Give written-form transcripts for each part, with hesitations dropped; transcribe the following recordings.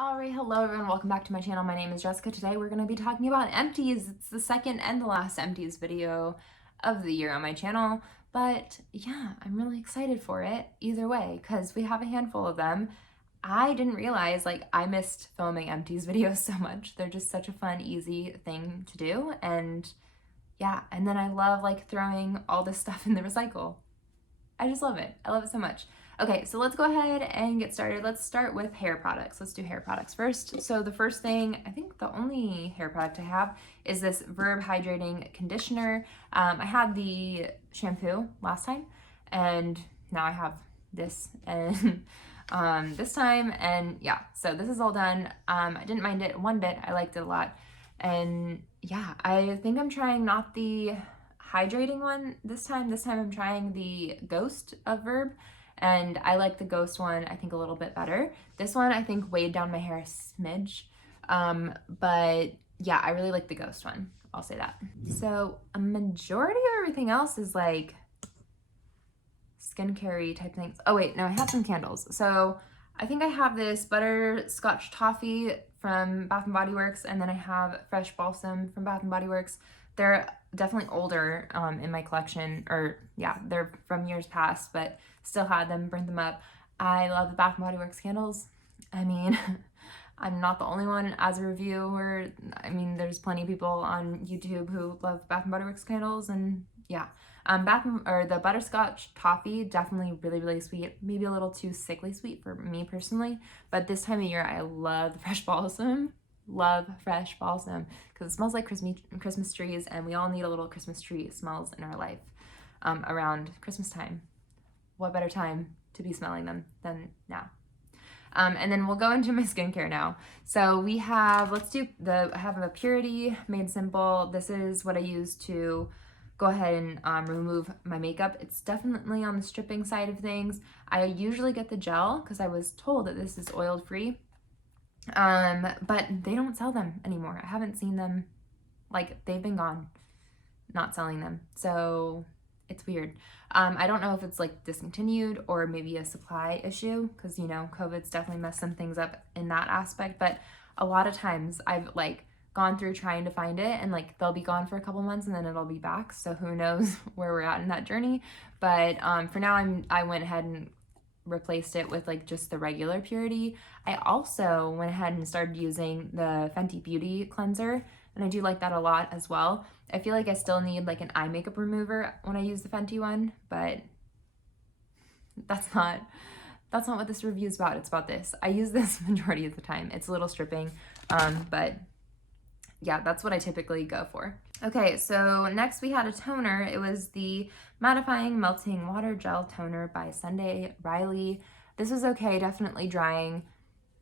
Alright, hello everyone, welcome back to my channel. My name is Jessica. Today we're going to be talking about Empties. It's the second and the last Empties video of the year on my channel, but yeah, I'm really excited for it either way because we have a handful of them. I didn't realize, I missed filming Empties videos so much. They're just such a fun, easy thing to do, and yeah, and then I love throwing all this stuff in the recycle. I just love it. I love it so much. Okay, so let's go ahead and get started. Let's start with hair products. Let's do hair products first. So the first thing, I think the only hair product I have is this Verb Hydrating Conditioner. I had the shampoo last time, and now I have this and this time, and yeah, so this is all done. I didn't mind it one bit. I liked it a lot. And yeah, I think I'm trying not the hydrating one this time. This time I'm trying the Ghost of Verb, and I like the Ghost one, I think, a little bit better. This one, I think, weighed down my hair a smidge, but yeah, I really like the Ghost one. I'll say that. So a majority of everything else is like skincare-y type things. Oh wait, no, I have some candles. So I think I have this Butterscotch Toffee from Bath & Body Works, and then I have Fresh Balsam from Bath & Body Works. They're definitely older in my collection, or yeah, they're from years past, but still had them, burnt them up. I love the Bath & Body Works candles. I mean, I'm not the only one as a reviewer. I mean, there's plenty of people on YouTube who love Bath & Body Works candles, and yeah. The Butterscotch Toffee, definitely really, really sweet. Maybe a little too sickly sweet for me personally, but this time of year, I love the Fresh Balsam. Love Fresh Balsam because it smells like Christmas trees, and we all need a little Christmas tree smells in our life around Christmas time. What better time to be smelling them than now? And then we'll go into my skincare now. So we have, I have a Purity Made Simple. This is what I use to go ahead and remove my makeup. It's definitely on the stripping side of things. I usually get the gel because I was told that this is oil free. But they don't sell them anymore. I haven't seen them, they've been gone, not selling them. So it's weird. I don't know if it's discontinued or maybe a supply issue, because COVID's definitely messed some things up in that aspect. But a lot of times I've gone through trying to find it, and they'll be gone for a couple months and then it'll be back. So who knows where we're at in that journey. But for now, I went ahead and replaced it with just the regular Purity. I also went ahead and started using the Fenty Beauty cleanser, and I do like that a lot as well. I feel like I still need an eye makeup remover when I use the Fenty one, but that's not what this review is about. It's about this. I use this majority of the time. It's a little stripping, but yeah, that's what I typically go for. Okay, so next we had a toner. It was the Mattifying Melting Water Gel Toner by Sunday Riley. This was okay, definitely drying.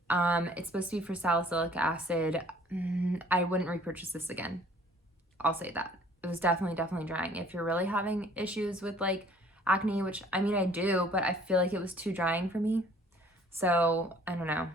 It's supposed to be for salicylic acid. I wouldn't repurchase this again. I'll say that. It was definitely drying. If you're really having issues with acne, which I mean I do, but I feel like it was too drying for me. So I don't know.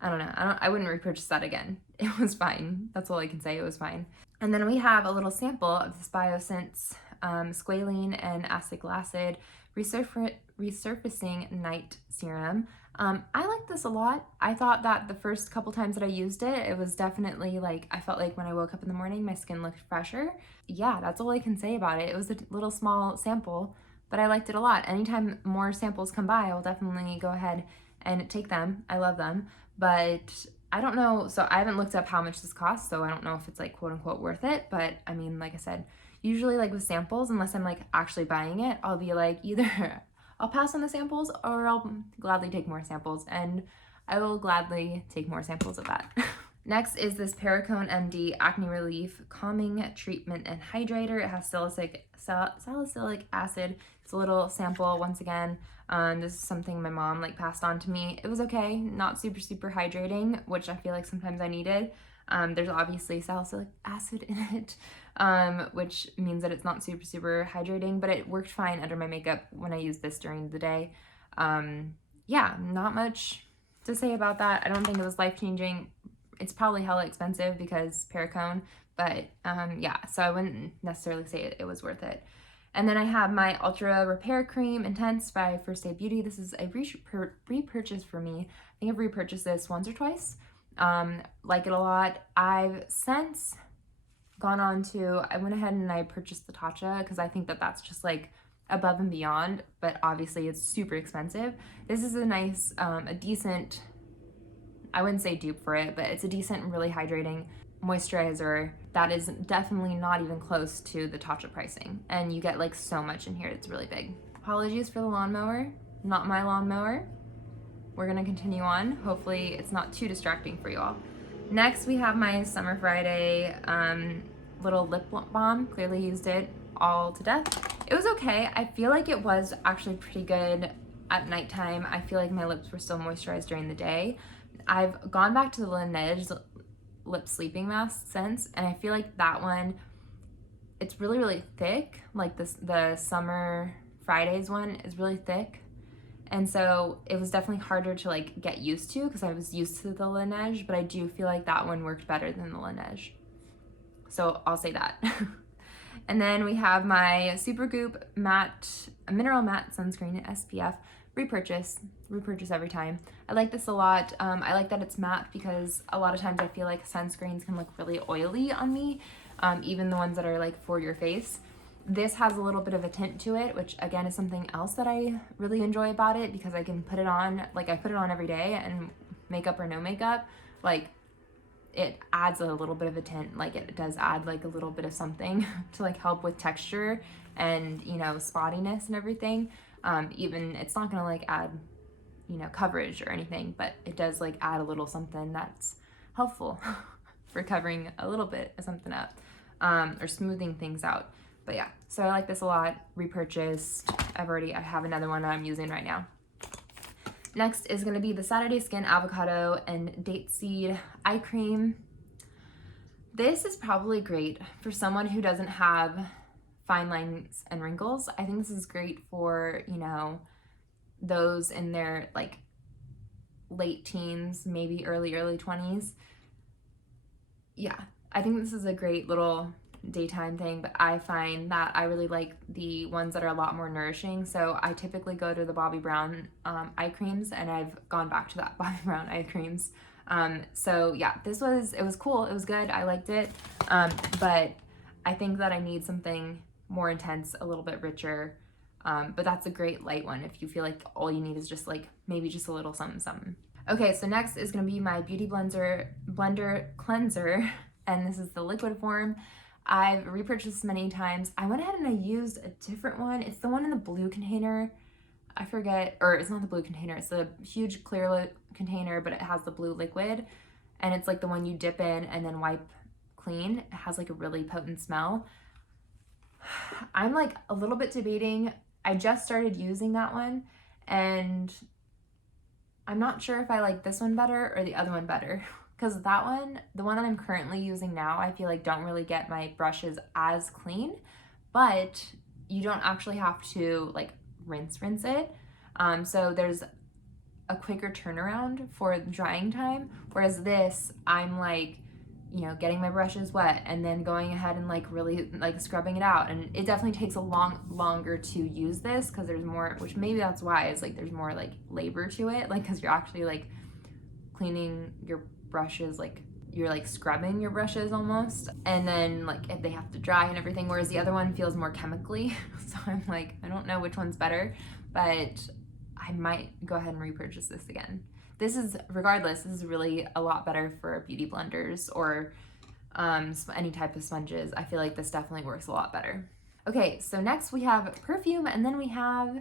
I wouldn't repurchase that again. It was fine. That's all I can say. It was fine. And then we have a little sample of this BioSense Squalene and Acetic Acid Resurfacing Night Serum. I like this a lot. I thought that the first couple times that I used it, it was definitely I felt like when I woke up in the morning, my skin looked fresher. Yeah, that's all I can say about it. It was a little small sample, but I liked it a lot. Anytime more samples come by, I will definitely go ahead and take them. I love them. But I don't know, so I haven't looked up how much this costs, so I don't know if it's quote unquote worth it. But I mean, like I said, usually with samples, unless I'm actually buying it, I'll be either I'll pass on the samples or I'll gladly take more samples, and I will gladly take more samples of that. Next is this Pericone MD Acne Relief Calming Treatment and Hydrator. It has salicylic acid. It's a little sample once again. This is something my mom passed on to me. It was okay, not super hydrating, which I feel like sometimes I needed. There's obviously salicylic acid in it, which means that it's not super hydrating, but it worked fine under my makeup when I used this during the day. Yeah, not much to say about that. I don't think it was life-changing. It's probably hella expensive because Pericone, but yeah, so I wouldn't necessarily say it was worth it. And then I have my Ultra Repair Cream Intense by First Aid Beauty. This is a repurchase for me. think I've repurchased this once or twice. Like it a lot. I've since gone on to, I went ahead and I purchased the Tatcha because I think that that's just like above and beyond, but obviously it's super expensive. This is a nice, a decent, I wouldn't say dupe for it, but it's a decent, really hydrating moisturizer that is definitely not even close to the Tatcha pricing. And you get like so much in here, it's really big. Apologies for the lawnmower, not my lawnmower. We're gonna continue on. Hopefully it's not too distracting for you all. Next, we have my Summer Friday little lip balm. Clearly used it all to death. It was okay. I feel like it was actually pretty good at nighttime. I feel like my lips were still moisturized during the day. I've gone back to the Laneige lip sleeping mask since, and I feel like that one, it's really, really thick. Like the Summer Fridays one is really thick. And so it was definitely harder to like get used to because I was used to the Laneige, but I do feel like that one worked better than the Laneige. So I'll say that. And then we have my Supergoop matte, mineral matte sunscreen SPF, repurchase every time. I like this a lot. I like that it's matte because a lot of times I feel like sunscreens can look really oily on me, even the ones that are like for your face. This has a little bit of a tint to it, which again is something else that I really enjoy about it because I can put it on, like I put it on every day and makeup or no makeup, like it adds a little bit of a tint, like it does add like a little bit of something to like help with texture and, you know, spottiness and everything. Even it's not gonna like add, you know, coverage or anything, but it does like add a little something that's helpful for covering a little bit of something up, or smoothing things out. But yeah, so I like this a lot, repurchased. I have another one that I'm using right now. Next is gonna be the Saturday Skin Avocado and Date Seed Eye Cream. This is probably great for someone who doesn't have fine lines and wrinkles. I think this is great for, you know, those in their like late teens, maybe early 20s. Yeah, I think this is a great little daytime thing, but I find that I really like the ones that are a lot more nourishing. So I typically go to the Bobbi Brown eye creams, and I've gone back to that Bobbi Brown eye creams. So yeah, it was cool, it was good, I liked it, but I think that I need something more intense, a little bit richer, but that's a great light one if you feel like all you need is just like maybe just a little something. Okay, so next is gonna be my Beauty Blender Cleanser, and this is the liquid form. I've repurchased this many times. I went ahead and I used a different one. It's the one in the blue container. I forget, or it's not the blue container. It's the huge clear container, but it has the blue liquid. And it's like the one you dip in and then wipe clean. It has like a really potent smell. I'm like a little bit debating. I just started using that one, and I'm not sure if I like this one better or the other one better. Because that one, the one that I'm currently using now, I feel like don't really get my brushes as clean, but you don't actually have to like rinse it. So there's a quicker turnaround for drying time. Whereas this, I'm like, you know, getting my brushes wet and then going ahead and like really like scrubbing it out. And it definitely takes a longer to use this because there's more, which maybe that's why is like there's more like labor to it. Like, cause you're actually like cleaning your brushes, like you're like scrubbing your brushes almost, and then like if they have to dry and everything, whereas the other one feels more chemically. So I'm like, I don't know which one's better, but I might go ahead and repurchase this again. This is, regardless, this is really a lot better for beauty blenders or any type of sponges. I feel like this definitely works a lot better. Okay, so next we have perfume, and then we have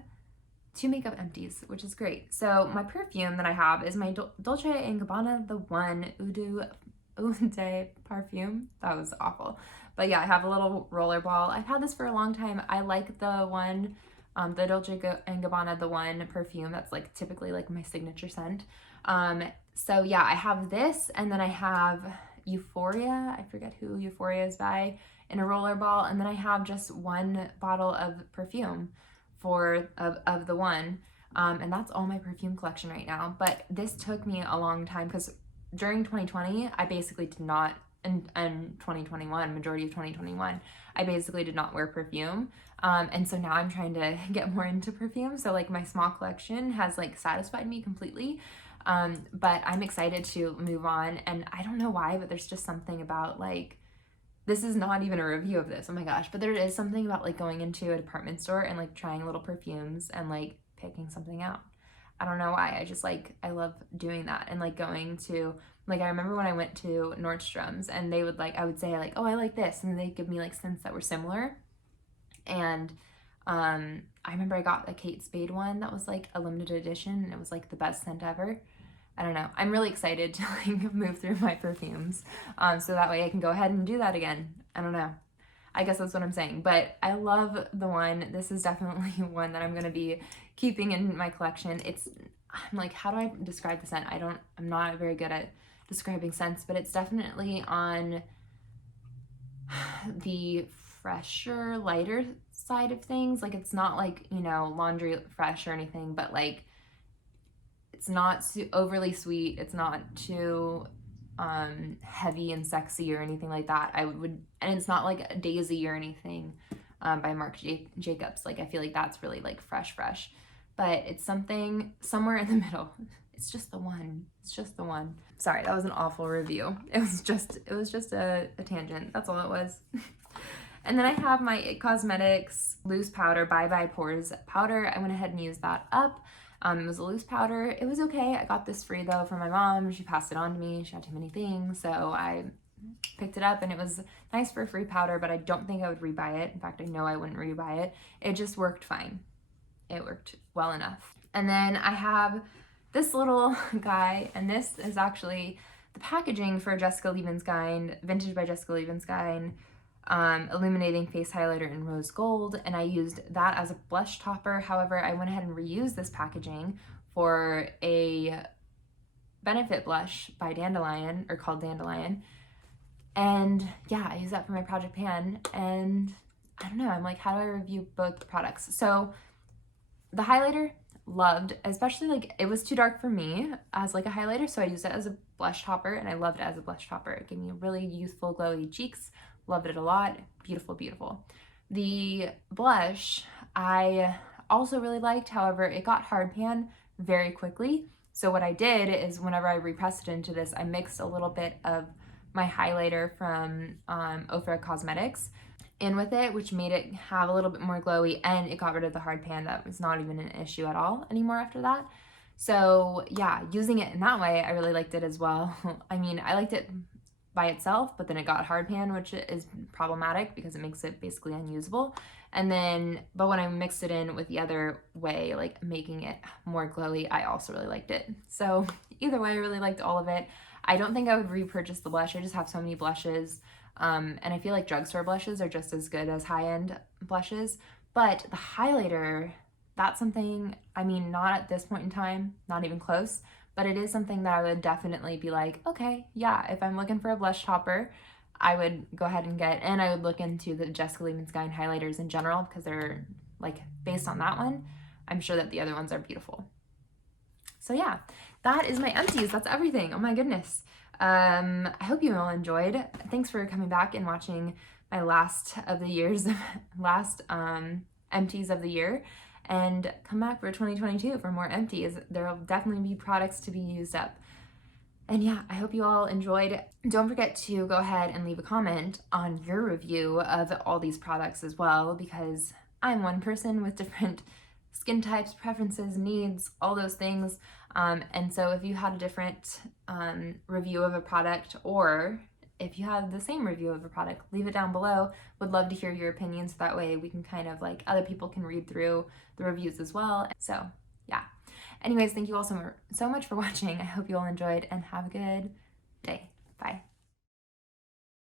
2 makeup empties, which is great. So my perfume that I have is my Dolce & Gabbana The One Eau de Parfum. That was awful. But yeah, I have a little roller ball. I've had this for a long time. I like the one, the Dolce & Gabbana The One perfume. That's like typically like my signature scent. So yeah, I have this, and then I have Euphoria. I forget who Euphoria is by, in a roller ball. And then I have just 1 bottle of perfume of the one, and that's all my perfume collection right now. But this took me a long time because during 2020 I basically did not, and 2021, majority of 2021, I basically did not wear perfume, and so now I'm trying to get more into perfume. So like my small collection has like satisfied me completely, But I'm excited to move on, and I don't know why, but there's just something about like, this is not even a review of this, oh my gosh, but there is something about like going into a department store and like trying little perfumes and like picking something out. I don't know why, I just like, I love doing that, and like going to, like, I remember when I went to Nordstrom's and they would like, I would say like, oh, I like this, and they'd give me like scents that were similar. And I remember I got a Kate Spade one that was like a limited edition, and it was like the best scent ever. I don't know. I'm really excited to like move through my perfumes, so that way I can go ahead and do that again. I don't know. I guess that's what I'm saying. But I love the one. This is definitely one that I'm going to be keeping in my collection. I'm like, how do I describe the scent? I'm not very good at describing scents, but it's definitely on the fresher, lighter side of things. Like, it's not like, you know, laundry fresh or anything, but like, it's not overly sweet. It's not too heavy and sexy or anything like that. And it's not like a Daisy or anything by Marc Jacobs. Like, I feel like that's really like fresh, but it's something somewhere in the middle. It's just the one. It's just the one. Sorry, that was an awful review. It was just a tangent. That's all it was. And then I have my IT Cosmetics loose powder, Bye Bye Pores powder. I went ahead and used that up. It was a loose powder. It was okay. I got this free though from my mom. She passed it on to me. She had too many things, so I picked it up, and it was nice for a free powder, but I don't think I would rebuy it. In fact, I know I wouldn't rebuy it. It just worked fine. It worked well enough. And then I have this little guy, and this is actually the packaging for Jessica Liebenskind, Vintage by Jessica Liebenskind, illuminating face highlighter in rose gold, and I used that as a blush topper. However, I went ahead and reused this packaging for a Benefit blush by Dandelion, or called Dandelion, and yeah, I use that for my Project Pan. And I don't know, I'm like, how do I review both products? So the highlighter, loved, especially like, it was too dark for me as like a highlighter, so I used it as a blush topper, and I loved it as a blush topper. It gave me really youthful, glowy cheeks. Loved it a lot. Beautiful, beautiful. The blush I also really liked. However, it got hard pan very quickly. So what I did is, whenever I repressed it into this, I mixed a little bit of my highlighter from Ofra Cosmetics in with it, which made it have a little bit more glowy, and it got rid of the hard pan. That was not even an issue at all anymore after that. So yeah, using it in that way, I really liked it as well. I mean, I liked it by itself, but then it got hard pan, which is problematic because it makes it basically unusable. And then, but when I mixed it in with the other way, like making it more glowy, I also really liked it. So either way, I really liked all of it. I don't think I would repurchase the blush. I just have so many blushes. And I feel like drugstore blushes are just as good as high-end blushes. But the highlighter, that's something, I mean, not at this point in time, not even close, but it is something that I would definitely be like, okay, yeah, if I'm looking for a blush topper, I would go ahead and get, and I would look into the Jessica Liebenskind highlighters in general, because they're like, based on that one, I'm sure that the other ones are beautiful. So yeah, that is my empties. That's everything. Oh my goodness. I hope you all enjoyed. Thanks for coming back and watching my last of the year's, last empties of the year. And come back for 2022 for more empties. There will definitely be products to be used up. And yeah, I hope you all enjoyed. Don't forget to go ahead and leave a comment on your review of all these products as well, because I'm one person with different skin types, preferences, needs, all those things. And so if you had a different review of a product, or if you have the same review of a product, leave it down below. Would love to hear your opinions. So that way we can kind of like, other people can read through the reviews as well. So yeah. Anyways, thank you all so much for watching. I hope you all enjoyed, and have a good day. Bye.